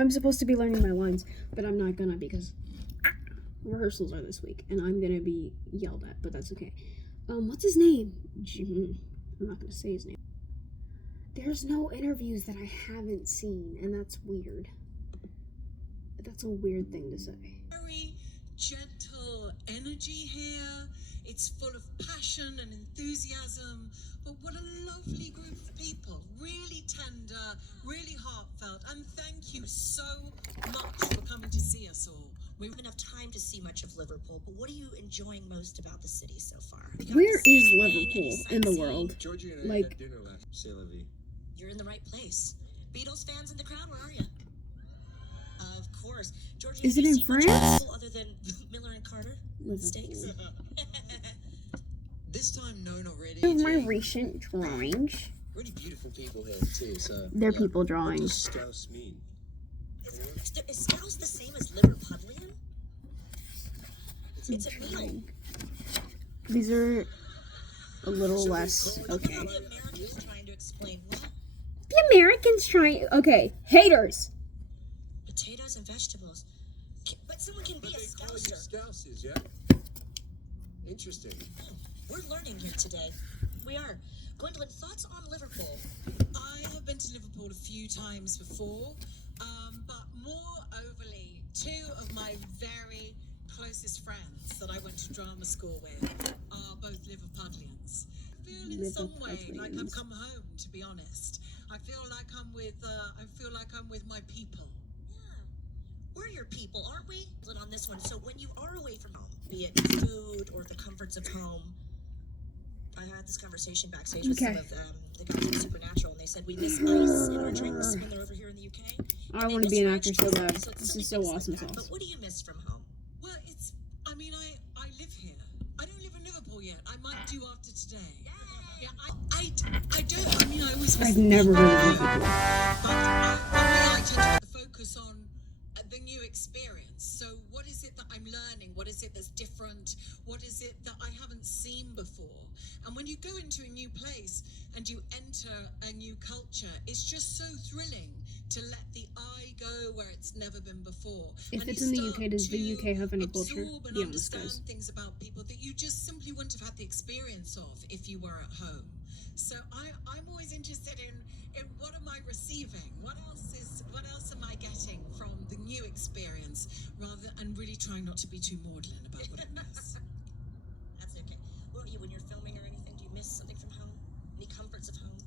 I'm supposed to be learning my lines, but I'm not gonna because rehearsals are this week, and I'm gonna be yelled at, but that's okay. What's his name? I'm not gonna say his name. There's no interviews that I haven't seen, and that's weird. That's a weird thing to say. Very gentle energy here. It's full of passion and enthusiasm. But what a lovely group of people. Really tender, really heartfelt. And thank you so much for coming to see us all. We don't have enough time to see much of Liverpool, but what are you enjoying most about the city so far? Where is Liverpool in the world? Georgie and I had dinner last. C'est la vie. You're in the right place. Beatles fans in the crowd, where are you? Of course. Georgie, is it in France? Other than Miller and Carter? Steaks? This time, no, not really. Of my recent drawings. Really beautiful people here too. So they're people What drawings. does Scouse mean? Is Scouse the same as Liverpudlian? It's a meal. These are a little less okay. The Americans trying to explain what? The Americans trying. Okay, haters. Potatoes and vegetables. But someone can be a Scouser. Scouses, yeah. Interesting. We're learning here today. We are. Gwendolyn, thoughts on Liverpool? I have been to Liverpool a few times before, but more overly, two of my very closest friends that I went to drama school with are both Liverpudlians. I feel in some way like I've come home, to be honest. I feel like I'm with my people. We're your people, aren't we? On this one, so when you are away from home, be it food or the comforts of home, I had this conversation backstage with some of the guys at Supernatural, and they said we miss ice in our drinks when they're over here in the UK. I want to be an actor so bad. This is so awesome sauce. But what do you miss from home? Well, I live here. I don't live in Liverpool yet. I might do after today. Yeah, I do. I mean, I always miss I've never heard of Liverpool. But I tend to focus on the new experience. So what is it that I'm learning? What is it that's different? What is it that I haven't seen before? And when you go into a new place and you enter a new culture, it's just so thrilling to let the eye go where it's never been before. If and it's you in the start UK, does the UK have any to culture? absorb and Be honest, understand guys. things about people that you just simply wouldn't have had the experience of if you were at home. So I'm always interested in what am I receiving? What else am I getting from the new experience, and really trying not to be too maudlin about what I miss. That's okay. What about you, when you're filming or anything? Do you miss something from home? Any comforts of home?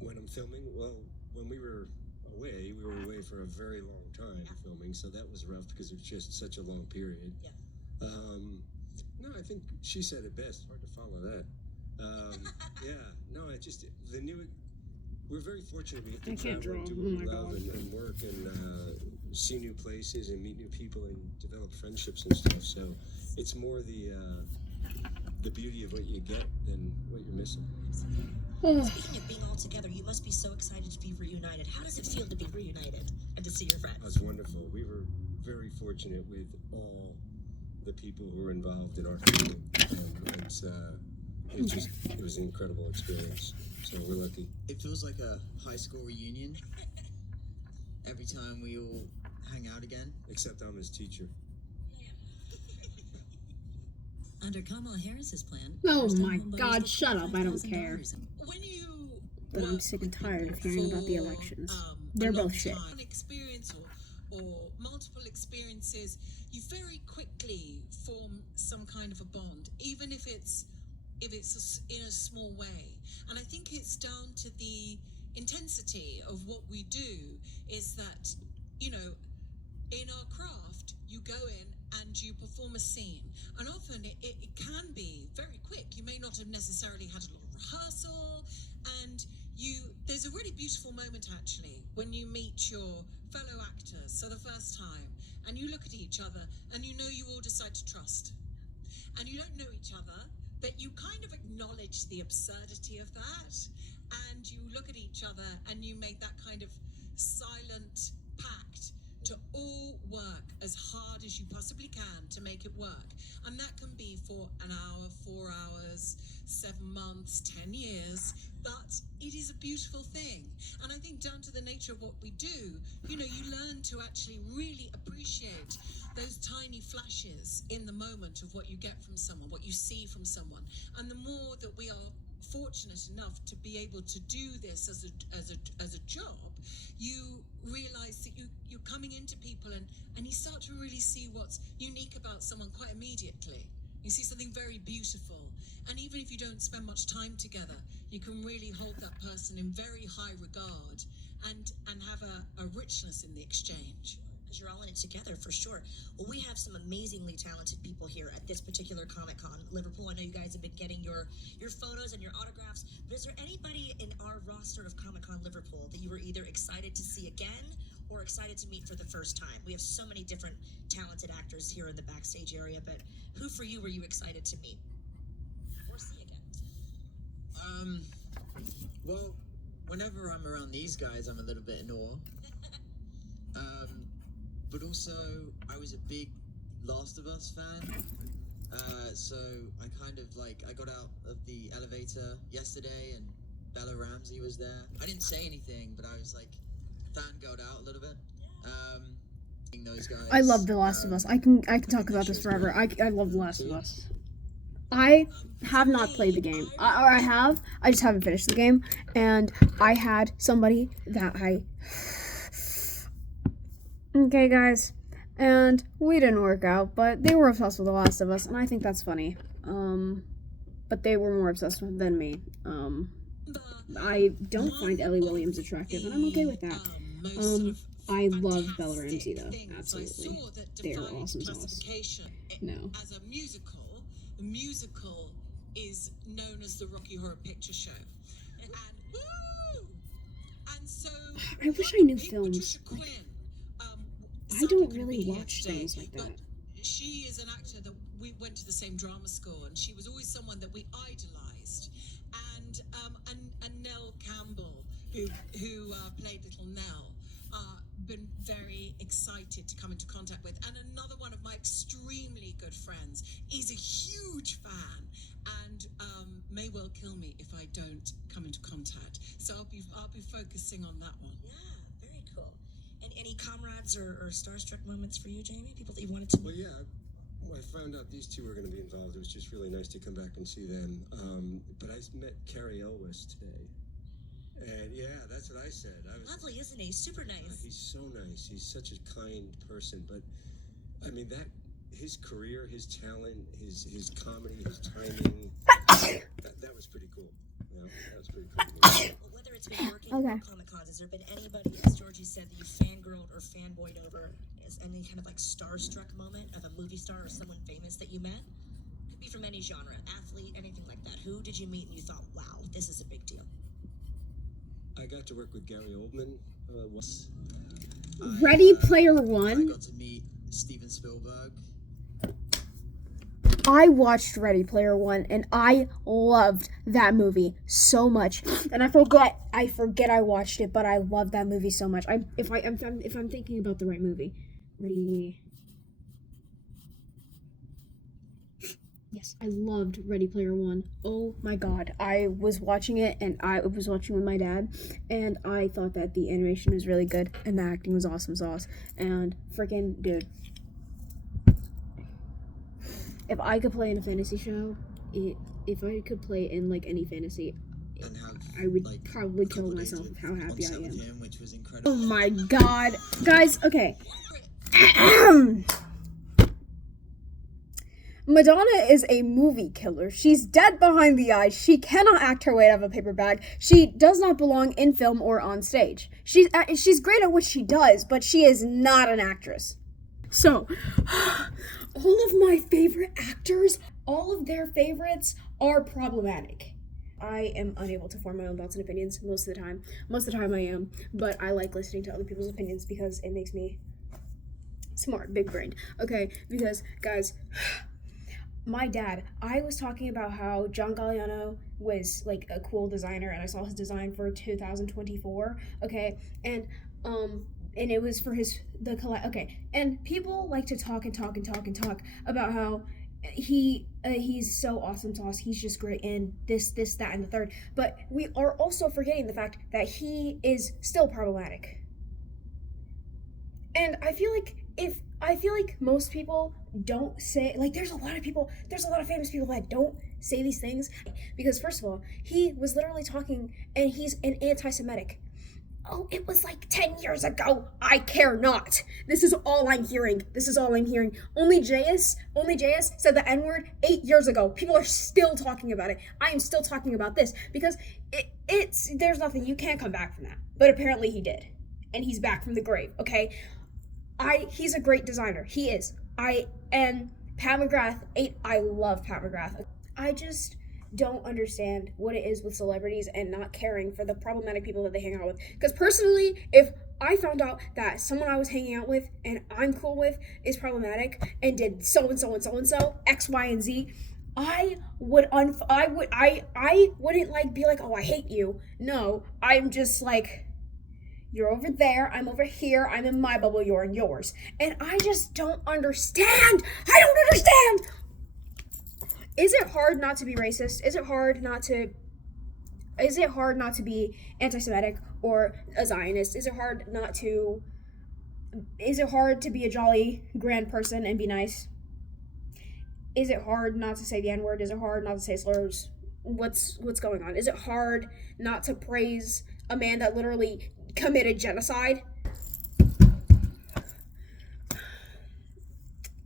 When I'm filming, well, when we were away for a very long time filming, so that was rough because it was just such a long period. Yeah. No, I think she said it best. Hard to follow that. We're very fortunate we get to travel and do what we love and work and see new places and meet new people and develop friendships and stuff. So it's more the beauty of what you get than what you're missing. Speaking of being all together, you must be so excited to be reunited. How does it feel to be reunited and to see your friends? It's wonderful. We were very fortunate with all the people who were involved in our family. It was an incredible experience. So we're lucky. It feels like a high school reunion every time we all hang out again. Except I'm his teacher. Under Kamala Harris's plan. Oh my God! Shut up! I don't care. When you But I'm sick and tired of hearing about the elections. They're both shit. An experience or multiple experiences, you very quickly form some kind of a bond, even if it's in a small way. And I think it's down to the intensity of what we do. Is that, in our craft, you go in and you perform a scene, and often it can be very quick. You may not have necessarily had a lot of rehearsal, and there's a really beautiful moment actually when you meet your fellow actors for the first time, and you look at each other and you all decide to trust, and you don't know each other, but you kind of acknowledge the absurdity of that, and you look at each other and you make that kind of silent pact to all work as hard as you possibly can to make it work. And that can be for an hour, 4 hours, 7 months, 10 years, but it is a beautiful thing. And I think down to the nature of what we do, you learn learn to actually really appreciate those tiny flashes in the moment of what you get from someone, what you see from someone. And the more that we are fortunate enough to be able to do this as a job, you realize that you're coming into people and you start to really see what's unique about someone quite immediately. You see something very beautiful, and even if you don't spend much time together, you can really hold that person in very high regard and have a richness in the exchange. Because you're all in it together, for sure. Well, we have some amazingly talented people here at this particular Comic-Con Liverpool. I know you guys have been getting your photos and your autographs, but is there anybody in our roster of Comic-Con Liverpool that you were either excited to see again or excited to meet for the first time? We have so many different talented actors here in the backstage area, but who for you were you excited to meet or see again? Well, whenever I'm around these guys, I'm a little bit in awe. But also, I was a big Last of Us fan. So I kind of I got out of the elevator yesterday and Bella Ramsey was there. I didn't say anything, but I was fangirled out a little bit. Those guys. I love The Last of Us. I can talk about this forever. I love The Last of Us. I have not played the game. I have. I just haven't finished the game. And I had somebody that Okay, guys. And we didn't work out, but they were obsessed with The Last of Us, and I think that's funny. But they were more obsessed than me. I don't find Ellie Williams attractive, and I'm okay with that. I love Bella Ramsey, though. Absolutely. They're awesome sauce. No. As a musical, the musical is known as the Rocky Horror Picture Show. And so I wish I knew films. Patricia Quinn, I don't really watch things like that. She is an actor that we went to the same drama school, and she was always someone that we idolized. And Nell Campbell, who played Little Nell, been very excited to come into contact with. And another one of my extremely good friends is a huge fan, and may well kill me if I don't come into contact. So I'll be focusing on that one. Yeah, very cool. And any comrades or starstruck moments for you, Jamie? People that you wanted to meet? Well, yeah. When I found out these two were going to be involved, it was just really nice to come back and see them. But I met Carrie Elwes today. And yeah, that's what I said. Lovely, isn't he? Super nice. He's so nice. He's such a kind person. But I mean, his career, his talent, his comedy, his timing, that was pretty cool. You know, that was pretty cool. Well, whether it's been working or Comic-Cons, has there been anybody, as Georgie said, that you fangirled or fanboyed over? Is any kind of starstruck moment of a movie star or someone famous that you met? Could be from any genre, athlete, anything like that. Who did you meet and you thought, wow, this is a big deal? I got to work with Gary Oldman. Ready Player I One. got to meet Steven Spielberg. I watched Ready Player One, and I loved that movie so much. And I forget I watched it, but I love that movie so much. If I'm thinking about the right movie, Yes, I loved Ready Player One. Oh my god, I was watching it, and I was watching with my dad, and I thought that the animation was really good, and the acting was awesome sauce. And freaking dude. If I could play in a fantasy show, if I could play in any fantasy, I would probably kill myself with how happy I am. Him, which was incredible. Oh my god. Guys, okay. Madonna is a movie killer. She's dead behind the eyes. She cannot act her way out of a paper bag. She does not belong in film or on stage. She's great at what she does, but she is not an actress. So, all of my favorite actors, all of their favorites are problematic. I am unable to form my own thoughts and opinions most of the time. Most of the time I am, but I like listening to other people's opinions because it makes me smart, big brained. Okay, because guys, my dad, I was talking about how John Galliano was a cool designer, and I saw his design for 2024. Okay, and it was for and people like to talk about how he's so awesome sauce, he's just great in this, that, and the third. But we are also forgetting the fact that he is still problematic. And I feel like most people don't say, like, there's a lot of famous people that don't say these things because, first of all, he was literally talking and he's an anti-Semitic. Oh, it was like 10 years ago. I care not. This is all I'm hearing. Only JS said the N-word 8 years ago. People are still talking about it. I am still talking about this because there's nothing. You can't come back from that. But apparently he did. And he's back from the grave, okay? He's a great designer. He is. And Pat McGrath, I love Pat McGrath. I just don't understand what it is with celebrities and not caring for the problematic people that they hang out with. Because personally, if I found out that someone I was hanging out with and I'm cool with is problematic and did so and so and so and so, X, Y, and Z, I wouldn't like be like, oh, I hate you. No, I'm just like, you're over there, I'm over here, I'm in my bubble, you're in yours. And I just don't understand. Is it hard not to be racist? Is it hard not to be anti-Semitic or a Zionist? Is it hard to be a jolly grand person and be nice? Is it hard not to say the N-word? Is it hard not to say slurs? What's going on? Is it hard not to praise a man that literally committed genocide?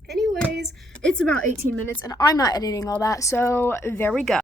Anyways, it's about 18 minutes and I'm not editing all that, so there we go.